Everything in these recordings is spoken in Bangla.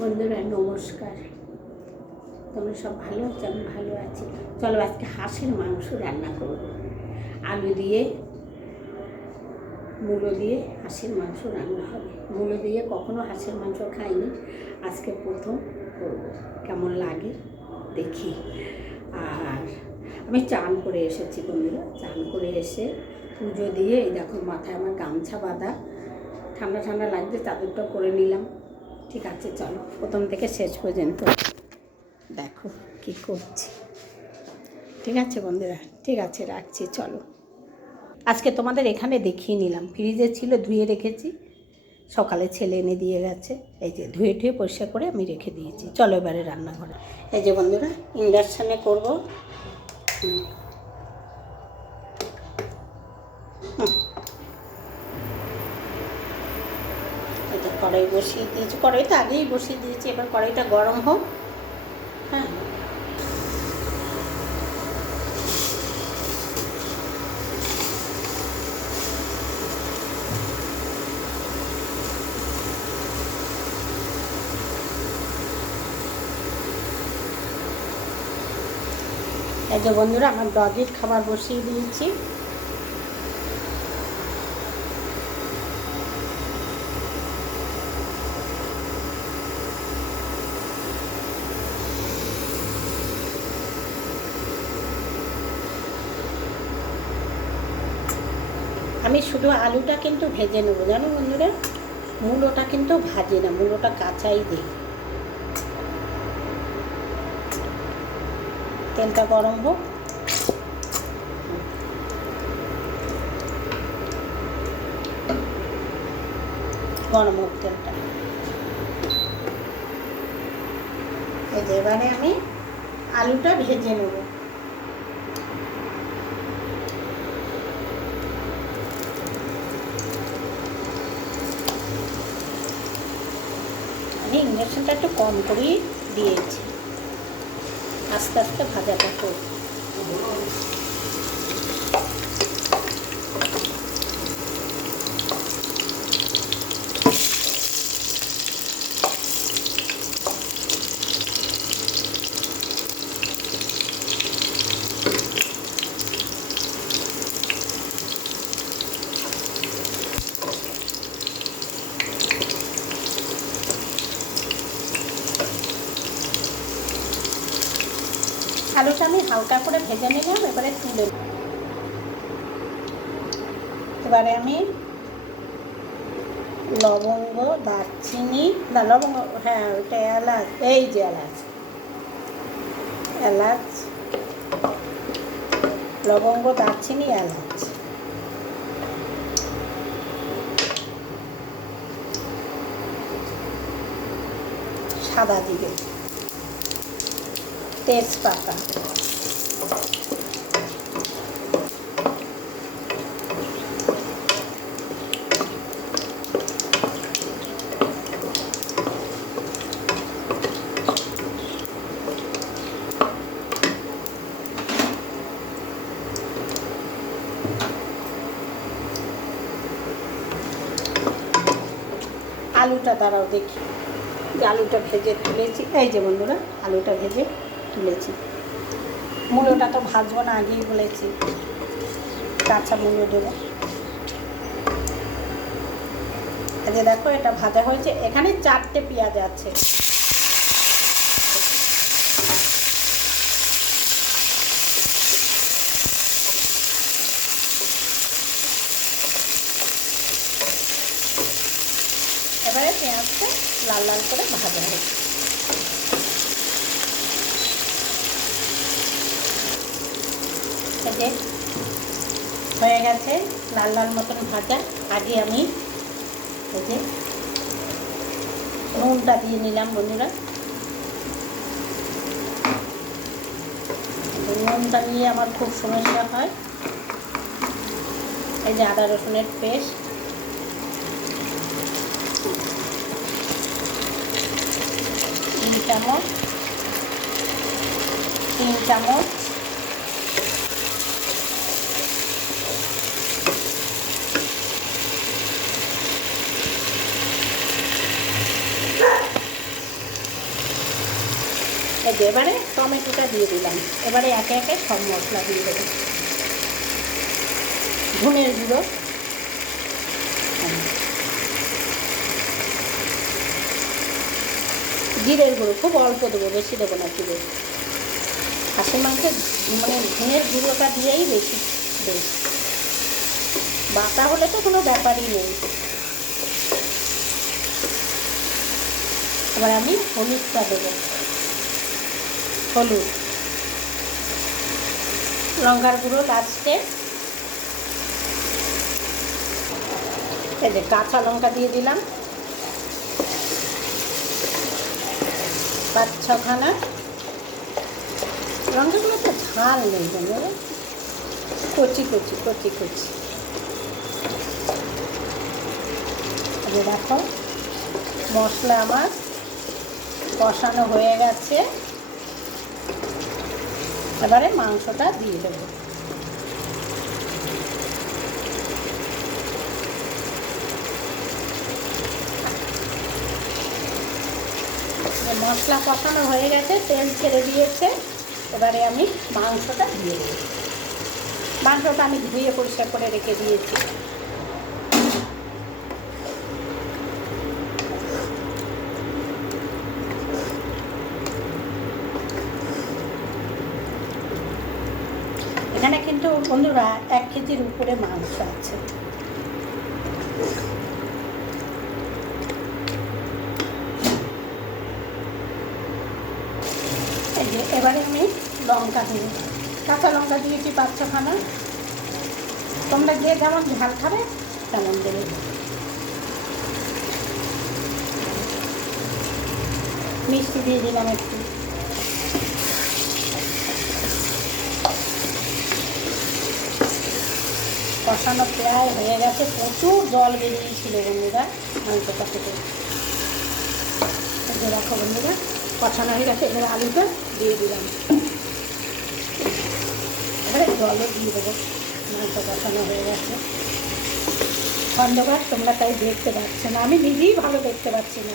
বন্ধুরা নমস্কার, তোমরা সব ভালো আছো? আমি ভালো আছি। চলো আজকে হাঁসের মাংস রান্না করব। আলু দিয়ে মূলো দিয়ে হাঁসের মাংস রান্না হবে। মূলো দিয়ে কখনো হাঁসের মাংস খাইনি, আজকে প্রথম করব। কেমন লাগে দেখি। আর আমি চান করে এসেছি বন্ধুরা, চান করে এসে পুজো দিয়ে এই দেখো মাথায় আমার গামছা বাঁধা, ঠান্ডা ঠান্ডা লাগছে, চাদরটা করে নিলাম। ঠিক আছে, চলো প্রথম থেকে শেষ পর্যন্ত দেখো কি করছি। ঠিক আছে বন্ধুরা, ঠিক আছে রাখছি। চলো আজকে তোমাদের এখানে দেখিয়ে নিলাম, ফ্রিজে ছিল ধুয়ে রেখেছি, সকালে ছেলে এনে দিয়ে গেছে। এই যে ধুয়ে ধুয়ে পরিষ্কার করে আমি রেখে দিয়েছি। চলো এবারে রান্নাঘরে। এই যে বন্ধুরা ইন্ডাকশানে করবো। কড়াই বসিয়ে দিয়েছি, কড়াইটা আগেই বসিয়ে দিয়েছি, এবার কড়াইটা গরম হোক। হ্যাঁ, এই যে বন্ধুরা আমার ডগির খাবার বসিয়ে দিয়েছি। আমি শুধু আলুটা কিন্তু ভেজে নেবো, জানো বন্ধুরা, মূলোটা কিন্তু ভাজি না, মূলোটা কাঁচাই দিই। তেলটা গরম হোক। গরম হোক তেলটা। এই যে এবারে আমি আলুটা ভেজে নেব। আমি ইন্ডাকশনটা একটু কম করেই দিয়েছি, আস্তে আস্তে ভাজাটা করব। আলুটা আমি হালকা করে ভেজে নিলাম, এবারে তুলে। এবারে আমি লবঙ্গ, দারচিনি, না লবঙ্গ, হ্যাঁ ওটা এলাচ, এই যে এলাচ, এলাচ, লবঙ্গ, দারচিনি, এলাচ, সাদা জিরে, তেজপাতা, আলুটা দাঁড়াও দেখি, যে আলুটা ভেজে তুলেছি। এই যে বন্ধুরা আলুটা ভেজে তুলেছি। মূলোটা তো ভাজবো না, আগেই বলেছি, কাঁচা মূলো দেবো। এই যে দেখো এটা ভাজা হয়েছে, এখানে 4টে পেঁয়াজ আছে। এবারে পেঁয়াজটা লাল লাল করে ভাজা হয়েছে। যে হয়ে গেছে লাল লাল মতন ভাজা। আগে আমি এই যে নুনটা দিয়ে নিলাম বন্ধুরা। নুনটা নিয়ে আমার খুব সমস্যা হয়। এই যে আদা রসুনের পেস্ট, 3 চামচ, এই যে এবারে টমেটোটা দিয়ে দিলাম। এবারে একে একে সব মশলা দিয়ে দেবো। ধনের গুঁড়ো, জিরের গুঁড়ো খুব অল্প দেবো, বেশি দেবো না জিরে। হাঁসের মাংসে মানে ধনের গুঁড়োটা দিয়েই বেশি বেশ, বাটা হলে তো কোনো ব্যাপারই নেই। এবার আমি হলুদটা দেবো, হলুদ, লঙ্কার গুঁড়ো লাস্টে। এই যে কাঁচা লঙ্কা দিয়ে দিলাম 5-6খানা। লঙ্কাগুলো তো ঝাল নেই যেন, কচি কচি কচি কচি। দেখো মশলা আমার কষানো হয়ে গেছে, এবারে মাংসটা দিয়ে দেবো। মশলা কষানো হয়ে গেছে, তেল ছেড়ে দিয়েছে, এবারে আমি মাংসটা দিয়ে দেবো। মাংসটা আমি ধুয়ে পরিষ্কার করে রেখে দিয়েছি। এখানে কিন্তু বন্ধুরা 1 কেজির উপরে মাংস আছে। এবারে আমি লঙ্কা দিই, কাঁচা লঙ্কা দিয়েছি 5-6খানা। তোমরা যে যেমন ঝাল খাবে তেমন দেবে। মিষ্টি দিয়ে দিলাম একটু। কষানো প্রায় হয়ে গেছে, প্রচুর জল বেরিয়েছিল বন্ধুরা মাংসটা থেকে। দেখো বন্ধুরা কষানো হয়ে গেছে, এবারে আলুটা দিয়ে দিলাম। এবারে জলও দিয়ে দেবো। মাংস কষানো হয়ে গেছে, অন্ধকার, তোমরা তাই দেখতে পাচ্ছ না, আমি নিজেই ভালো দেখতে পাচ্ছি না।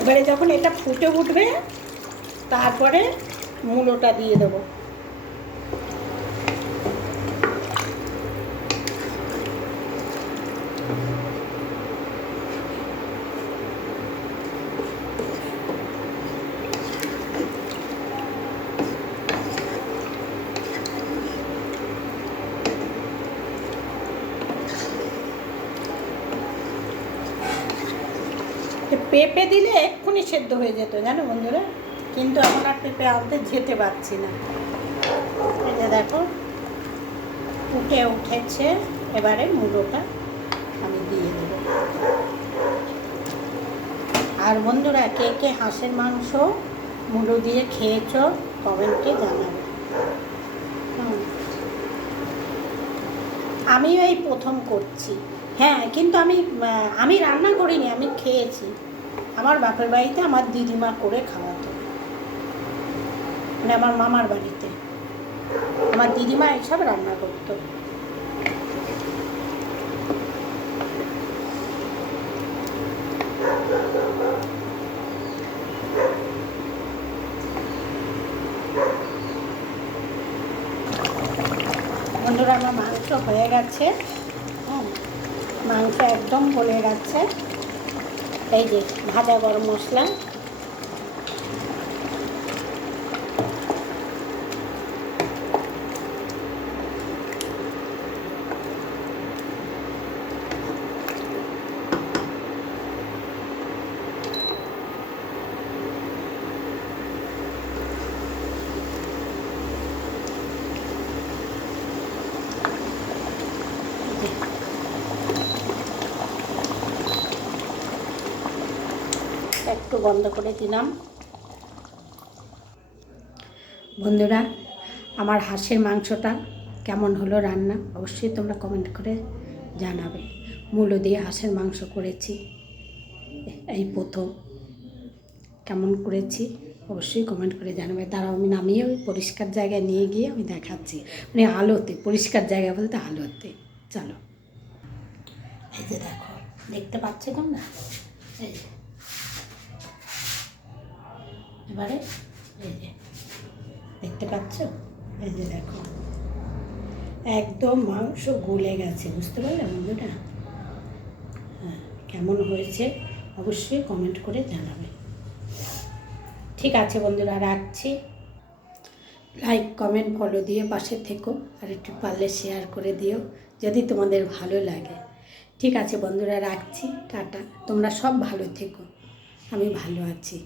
এবারে যখন এটা ফুটে উঠবে তারপরে মূলোটা দিয়ে দেবো। পেঁপে দিলে এক্ষুনি সেদ্ধ হয়ে যেত জানো বন্ধুরা, কিন্তু এখন আর পেঁপে আনতে যেতে পারছি না। এই যে দেখো ফুটে উঠেছে, এবারে মূলোটা আমি দিয়ে দেবো। আর বন্ধুরা কে কে হাঁসের মাংস মূলো দিয়ে খেয়েছ কমেন্টে জানাবে। আমিও এই প্রথম করছি। হ্যাঁ, কিন্তু আমি রান্না করিনি, আমি খেয়েছি। আমার বাপের বাড়িতে আমার দিদিমা করে খাওয়াতো, মানে আমার মামার বাড়িতে আমার দিদিমা এইসব রান্না করতো। বন্ধুরা আমার মাংস হয়ে গেছে, মাংস একদম গলে গেছে। এই যে ভাজা গরম মশলা, একটু বন্ধ করে দিলাম। বন্ধুরা আমার হাঁসের মাংসটা কেমন হলো রান্না অবশ্যই তোমরা কমেন্ট করে জানাবে। মূলো দিয়ে হাঁসের মাংস করেছি, এই প্রথম। কেমন করেছি অবশ্যই কমেন্ট করে জানাবে। দাঁড়াও আমি নামিয়ে ওই পরিষ্কার জায়গায় নিয়ে গিয়ে আমি দেখাচ্ছি, মানে আলোতে, পরিষ্কার জায়গা বলতে আলোতে। চলো, এই যে দেখো, দেখতে পাচ্ছ তোমরা, এই এবারে এই যে দেখতে পাচ্ছ, এই যে দেখো একদম মাংস গলে গেছে, বুঝতে পারলে বন্ধুরা? হ্যাঁ, কেমন হয়েছে অবশ্যই কমেন্ট করে জানাবে। ঠিক আছে বন্ধুরা, রাখছি। লাইক কমেন্ট ফলো দিয়ে পাশে থেকো, আর একটু পারলে শেয়ার করে দিও যদি তোমাদের ভালো লাগে। ঠিক আছে বন্ধুরা, রাখছি, টাটা। তোমরা সব ভালো থেকো, আমি ভালো আছি।